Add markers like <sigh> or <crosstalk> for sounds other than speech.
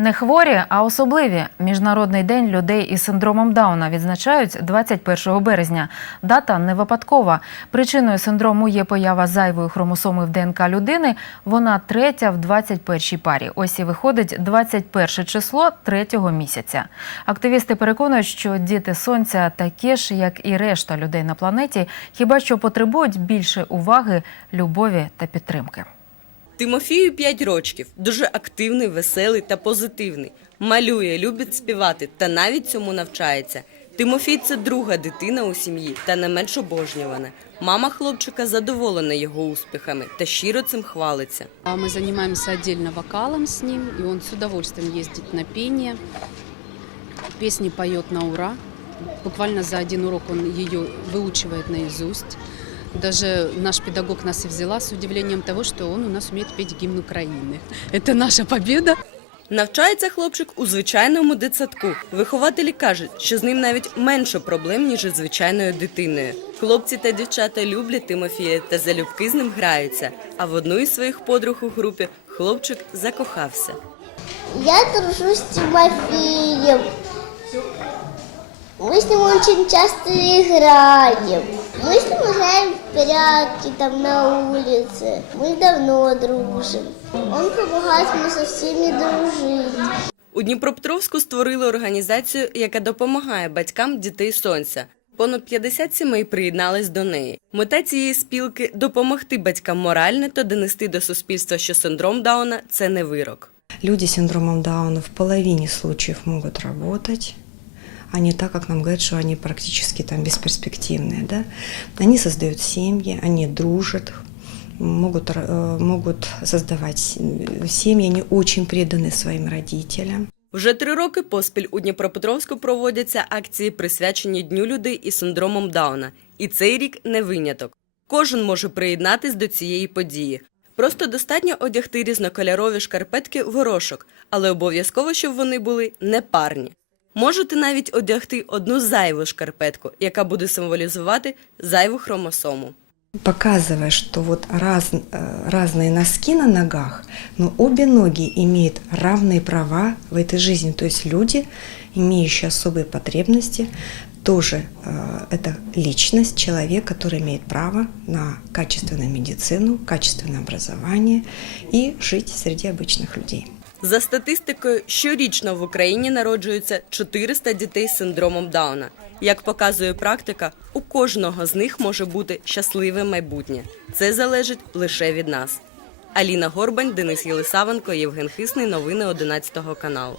Не хворі, а особливі. Міжнародний день людей із синдромом Дауна відзначають 21 березня. Дата не випадкова. Причиною синдрому є поява зайвої хромосоми в ДНК людини. Вона третя в 21 парі. Ось і виходить 21 число третього місяця. Активісти переконують, що діти сонця такі ж, як і решта людей на планеті, хіба що потребують більше уваги, любові та підтримки. Тимофію 5 рочків, дуже активний, веселий та позитивний. Малює, любить співати та навіть цьому навчається. Тимофій це друга дитина у сім'ї та не менш обожнювана. Мама хлопчика задоволена його успіхами та щиро цим хвалиться. А Мы занимаемся отдельно вокалом с ним, и он с удовольствием ездит на пение. Песни поет на ура. Буквально за один урок он ее выучивает наизусть. Даже наш педагог нас и взяла с удивлением того, что он у нас умеет петь гимн Украины. <laughs> Это наша победа. Навчається хлопчик у звичайному дитсадку. Вихователі кажуть, що з ним навіть менше проблем, ніж із звичайною дитиною. Хлопці та дівчата люблять Тимофія та залюбки з ним граються. А в одну із своїх подруг у групі хлопчик закохався. Я дружу с Тимофеем. Мы с ним очень часто играем. Мы с ним играем в прятки там на улице. Мы давно дружим. Он помогает мне со всеми дружить. У Дніпропетровську створили організацію, яка допомагає батькам дітей сонця. Понад 50 сімей приєднались до неї. Мета цієї спілки допомогти батькам морально та донести до суспільства, що синдром Дауна це не вирок. Люди с синдромом Дауна в половине случаев могут работать, а не так, как нам говорят, что они практически там бесперспективные. Да? Они создают семьи, они дружат, могут, э, могут создавать с- семьи, они очень преданы своим родителям. Вже три роки поспіль у Дніпропетровську проводяться акції, присвячені Дню людей із синдромом Дауна. І цей рік не виняток. Кожен може приєднатись до цієї події. Просто достатньо одягти різнокольорові шкарпетки в горошок, але обов'язково, щоб вони були непарні. Можете навіть одягти одну зайву шкарпетку, яка буде символізувати зайву хромосому. Показывая, что вот раз, э, разные носки на ногах, но обе ноги имеют равные права в этой жизни. То есть люди, имеющие особые потребности, тоже э, это личность, человек, который имеет право на качественную медицину, качественное образование и жить среди обычных людей. За статистикою, щорічно в Україні народжується 400 дітей з синдромом Дауна. Як показує практика, у кожного з них може бути щасливе майбутнє. Це залежить лише від нас. Аліна Горбань, Денис Єлисавенко, Євген Хисний. Новини 11 каналу.